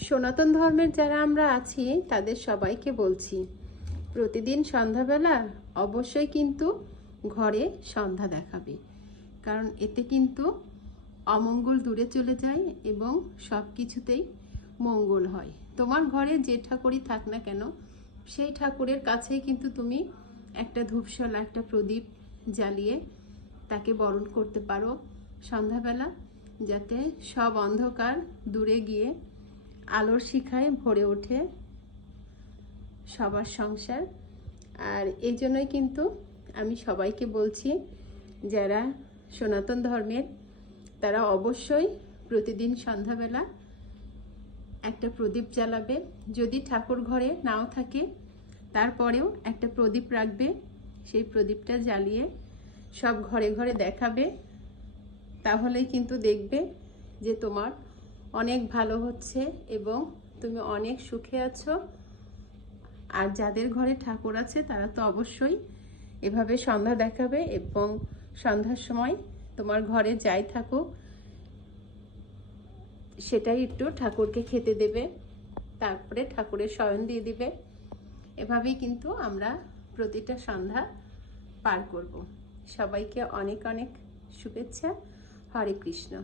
সনাতন ধর্মের যারা আমরা আছি, তাদের সবাইকে বলছি, প্রতিদিন সন্ধ্যাবেলা অবশ্যই কিন্তু ঘরে সন্ধ্যা দেখাবে। কারণ এতে কিন্তু অমঙ্গল দূরে চলে যায় এবং সব কিছুতেই মঙ্গল হয়। তোমার ঘরে যে ঠাকুরই থাক না কেন, সেই ঠাকুরের কাছেই কিন্তু তুমি একটা ধূপশলা, একটা প্রদীপ জ্বালিয়ে তাকে বরণ করতে পারো সন্ধ্যাবেলা, যাতে সব অন্ধকার দূরে গিয়ে আলোর শিখায় ভরে ওঠে সবার সংসার। আর এই জন্যই কিন্তু আমি সবাইকে বলছি, যারা সনাতন ধর্মের, তারা অবশ্যই প্রতিদিন সন্ধ্যাবেলা একটা প্রদীপ জ্বালাবে। যদি ঠাকুর ঘরে নাও থাকে, তারপরেও একটা প্রদীপ রাখবে। সেই প্রদীপটা জ্বালিয়ে সব ঘরে ঘরে দেখাবে। তাহলেই কিন্তু দেখবে যে তোমার অনেক ভালো হচ্ছে এবং তুমি অনেক সুখে আছো। আর যাদের ঘরে ঠাকুর আছে, তারা তো অবশ্যই এভাবে সন্ধ্যা দেখাবে এবং সন্ধ্যার সময় তোমার ঘরে যাই থাকুক, সেটাই একটু ঠাকুরকে খেতে দেবে, তারপরে ঠাকুরের শয়ন দিয়ে দিবে। এভাবেই কিন্তু আমরা প্রতিটা সন্ধ্যা পার করব। সবাইকে অনেক অনেক শুভেচ্ছা। হরে কৃষ্ণ।